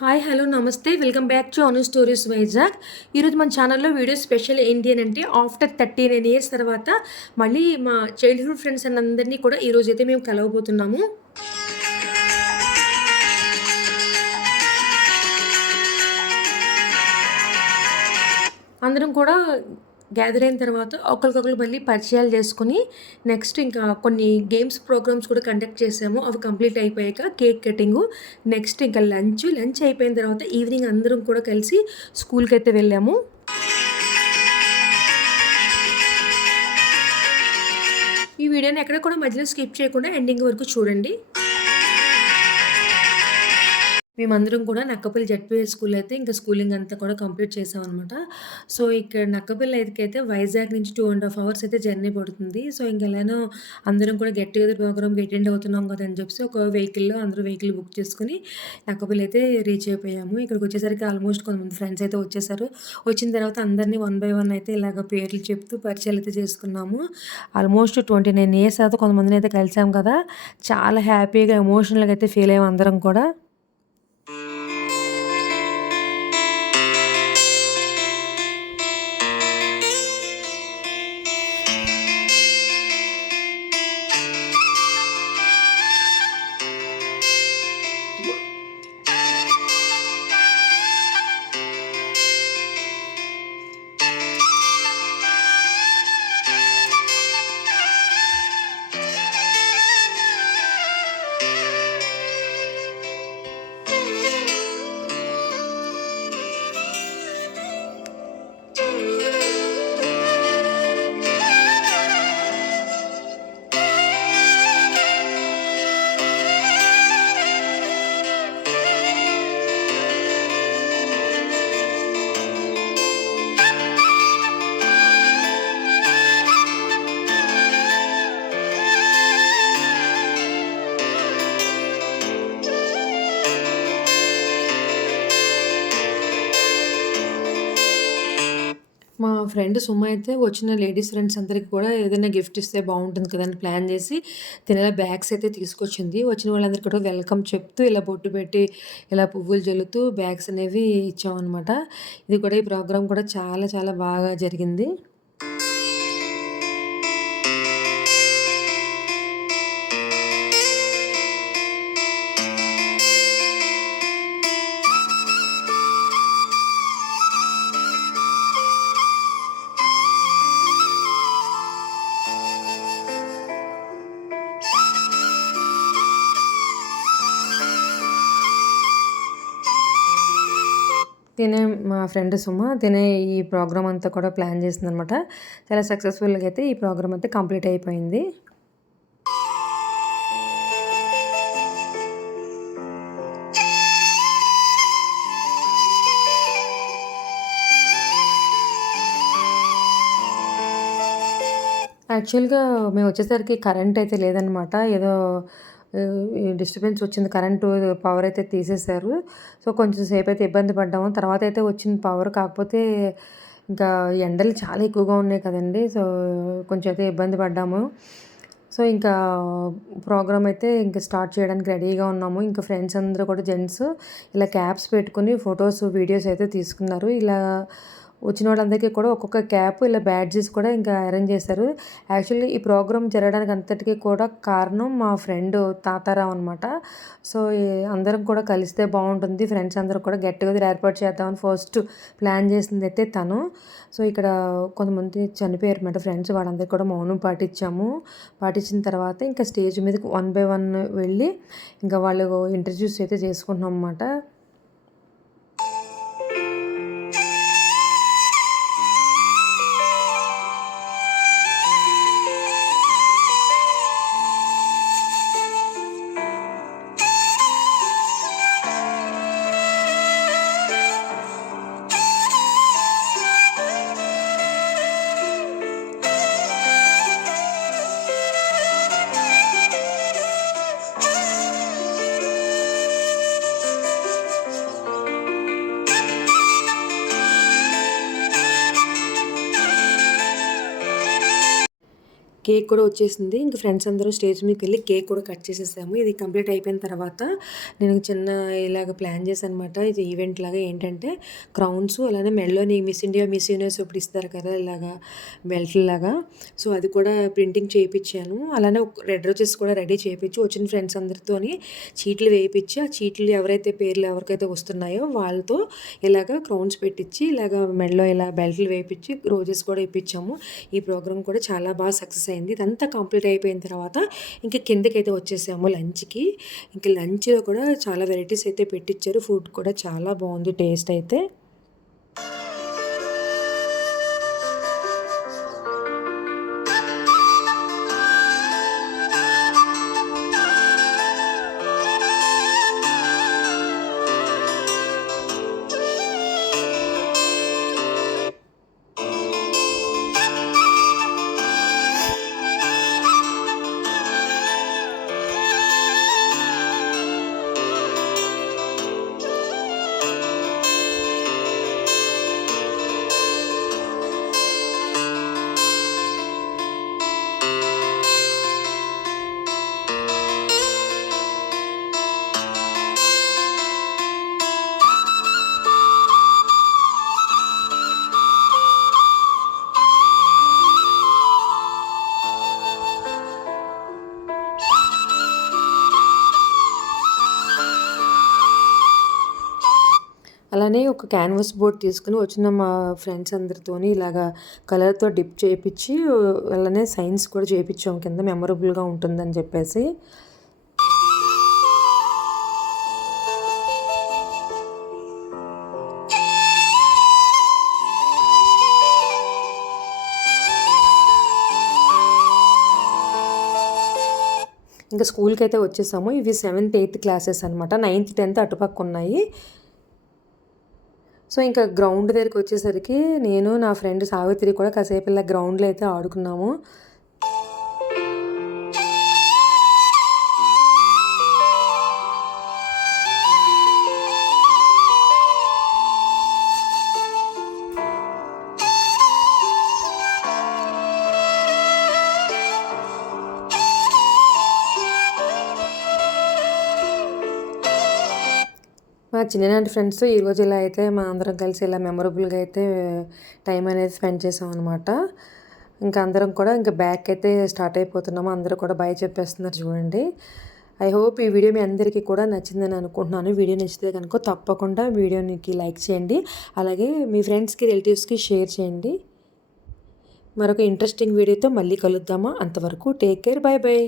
Hi hello నమస్తే welcome back to Anu stories Vizag. ఈరోజు మన ఛానల్లో వీడియో స్పెషల్ ఏంటి అని అంటే ఆఫ్టర్ 39 ఇయర్స్ తర్వాత మళ్ళీ మా చైల్డ్హుడ్ ఫ్రెండ్స్ అందరినీ కూడా ఈరోజు అయితే మేము కలవబోతున్నాము. అందరం కూడా గ్యాదర్ అయిన తర్వాత ఒకరికొకరు మళ్ళీ పరిచయాలు చేసుకుని నెక్స్ట్ ఇంకా కొన్ని గేమ్స్ ప్రోగ్రామ్స్ కూడా కండక్ట్ చేసాము. అవి కంప్లీట్ అయిపోయాక కేక్ కటింగు, నెక్స్ట్ ఇంకా లంచ్ అయిపోయిన తర్వాత ఈవినింగ్ అందరం కూడా కలిసి స్కూల్కి అయితే వెళ్ళాము. ఈ వీడియోని ఎక్కడ కూడా మధ్యలో స్కిప్ చేయకుండా ఎండింగ్ వరకు చూడండి. మేమందరం కూడా నక్కపల్లి జెడ్పీహెచ్ స్కూల్ అయితే ఇంకా స్కూలింగ్ అంతా కూడా కంప్లీట్ చేసామనమాట. సో, ఇక్కడ నక్కపల్లి అయితే వైజాగ్ నుంచి 2½ అవర్స్ అయితే జర్నీ పడుతుంది. సో, ఇంక ఎలానో అందరం కూడా గెట్ టుగెదర్ ప్రోగ్రామ్‌కి అటెండ్ అవుతున్నాం కదా అని చెప్పేసి ఒక వెహికల్‌లో అందరూ వెహికల్ బుక్ చేసుకొని నక్కపల్లి అయితే రీచ్ అయిపోయాము. ఇక్కడికొచ్చేసరికి ఆల్మోస్ట్ కొంతమంది ఫ్రెండ్స్ అయితే వచ్చేసారు. వచ్చిన తర్వాత అందరినీ వన్ బై వన్ అయితే ఇలాగ పేర్లు చెప్తూ పరిచయాలు అయితే చేసుకున్నాము. ఆల్మోస్ట్ 29 ఇయర్స్ తర్వాత కొంతమందిని అయితే కలిసాం కదా! చాలా హ్యాపీగా ఎమోషనల్‌గా అయితే ఫీల్ అయ్యాం అందరం కూడా. మా ఫ్రెండ్ సుమ అయితే వచ్చిన లేడీస్ ఫ్రెండ్స్ అందరికి కూడా ఏదైనా గిఫ్ట్ ఇస్తే బాగుంటుంది కదా అని ప్లాన్ చేసి తినేలా బ్యాగ్స్ అయితే తీసుకొచ్చింది. వచ్చిన వాళ్ళందరికీ కూడా వెల్కమ్ చెప్తూ ఇలా బొట్టు పెట్టి ఇలా పువ్వులు జల్లుతూ బ్యాగ్స్ అనేవి ఇచ్చామన్నమాట. ఇది కూడా ఈ ప్రోగ్రామ్ కూడా చాలా చాలా బాగా జరిగింది. మా ఫ్రెండ్ సుమ ఈ ప్రోగ్రామ్ అంతా కూడా ప్లాన్ చేసిందనమాట. చాలా సక్సెస్ఫుల్‌గా అయితే ఈ ప్రోగ్రామ్ అయితే కంప్లీట్ అయిపోయింది. యాక్చువల్‌గా మేము వచ్చేసరికి కరెంట్ అయితే లేదనమాట. ఏదో డిస్టర్బెన్స్ వచ్చింది. పవర్ అయితే తీసేశారు. సో, కొంచెం సేపయితే ఇబ్బంది పడ్డాము. తర్వాత అయితే వచ్చింది పవర్. కాకపోతే ఇంకా ఎండలు చాలా ఎక్కువగా ఉన్నాయి కదండీ! సో, కొంచెం అయితే ఇబ్బంది పడ్డాము. సో, ఇంకా ప్రోగ్రామ్ అయితే ఇంకా స్టార్ట్ చేయడానికి రెడీగా ఉన్నాము. ఇంకా ఫ్రెండ్స్ అందరూ కూడా జెంట్స్ ఇలా క్యాప్స్ పెట్టుకొని ఫొటోస్, వీడియోస్ అయితే తీసుకున్నారు. ఇలా వచ్చిన వాళ్ళందరికీ కూడా ఒక్కొక్క క్యాప్ ఇలా బ్యాడ్జెస్ కూడా ఇంకా అరేంజ్ చేశారు. యాక్చువల్లీ ఈ ప్రోగ్రామ్ జరగడానికి అంతటికీ కూడా కారణం మా ఫ్రెండ్ తాతారావు అనమాట. సో, అందరం కూడా కలిస్తే బాగుంటుంది, ఫ్రెండ్స్ అందరూ కూడా గెట్ టుగెదర్ ఏర్పాటు చేద్దామని ఫస్ట్ ప్లాన్ చేసింది అయితే తను. సో, ఇక్కడ కొంతమంది చనిపోయారు అన్నమాట ఫ్రెండ్స్. వాళ్ళందరికీ కూడా మౌనం పాటించిన తర్వాత ఇంకా స్టేజ్ మీదకి వన్ బై వన్ వెళ్ళి ఇంకా వాళ్ళు ఇంట్రడ్యూస్ అయితే చేసుకుంటున్నాం అన్నమాట. కేక్ కూడా వచ్చేసింది. ఇంక ఫ్రెండ్స్ అందరూ స్టేజ్ మీదకెళ్ళి కేక్ కూడా కట్ చేసేసాము. ఇది కంప్లీట్ అయిపోయిన తర్వాత నేను చిన్న ఇలాగ ప్లాన్ చేశాననమాట. ఇది ఈవెంట్ లాగా ఏంటంటే క్రౌన్స్ అలానే మెడలోని మిస్ ఇండియా, మిస్ యూనివర్స్ ఇప్పుడు ఇస్తారు కదా! ఇలాగా బెల్ట్‌లాగా. సో, అది కూడా ప్రింటింగ్ చేపిచ్చాను. అలానే రెడ్ రోజెస్ కూడా రెడీ చేపిచ్చి వచ్చిన ఫ్రెండ్స్ అందరితోని చీట్లు వేయించి, ఆ చీట్లు ఎవరైతే పేర్లు ఎవరికైతే వస్తున్నాయో వాళ్ళతో ఇలాగ క్రౌన్స్ పెట్టించి, ఇలాగ మెడలో ఇలా బెల్ట్లు వేయించి, రోజెస్ కూడా ఇప్పించాము. ఈ ప్రోగ్రామ్ కూడా చాలా బాగా సక్సెస్ అయింది. ఇదంతా కంప్లీట్ అయిపోయిన తర్వాత ఇంక కిందకైతే వచ్చేసాము లంచ్‌కి. ఇంక లంచ్‌లో కూడా చాలా వెరైటీస్ అయితే పెట్టిచ్చారు. ఫుడ్ కూడా చాలా బాగుంది టేస్ట్ అయితే. అలానే ఒక క్యాన్వాస్ బోర్డ్ తీసుకొని వచ్చిన మా ఫ్రెండ్స్ అందరితోని ఇలాగా కలర్‌తో డిప్ చేపిచ్చి అలానే సైన్స్ కూడా చేపిచ్చాం కింద మెమరబుల్‌గా ఉంటుందని చెప్పేసి. ఇంకా స్కూల్‌కైతే వచ్చేసాము. ఇవి 7th, 8th క్లాసెస్ అనమాట. 9th, 10th అటుపక్కున్నాయి. సో, ఇంకా గ్రౌండ్ దగ్గరికొచ్చేసరికి నేను, నా ఫ్రెండ్ సావిత్రి కూడా కాసేపు ఇలా గ్రౌండ్‌లో అయితే ఆడుకున్నాము. మా చిన్ననాటి ఫ్రెండ్స్‌తో ఈరోజు ఇలా అయితే మా అందరం కలిసి ఇలా మెమరబుల్‌గా అయితే టైం అనేది స్పెండ్ చేసామనమాట. ఇంకా అందరం కూడా ఇంకా బ్యాక్‌కైతే స్టార్ట్ అయిపోతున్నాము. అందరూ కూడా బాయ్ చెప్పేస్తున్నారు చూడండి. ఐ హోప్ ఈ వీడియో మీ అందరికీ కూడా నచ్చిందని అనుకుంటున్నాను. వీడియో నచ్చితే కనుక తప్పకుండా వీడియోనికి లైక్ చేయండి. అలాగే మీ ఫ్రెండ్స్‌కి, రిలేటివ్స్‌కి షేర్ చేయండి. మరొక ఇంట్రెస్టింగ్ వీడియోతో మళ్ళీ కలుద్దామా? అంతవరకు టేక్ కేర్. By by.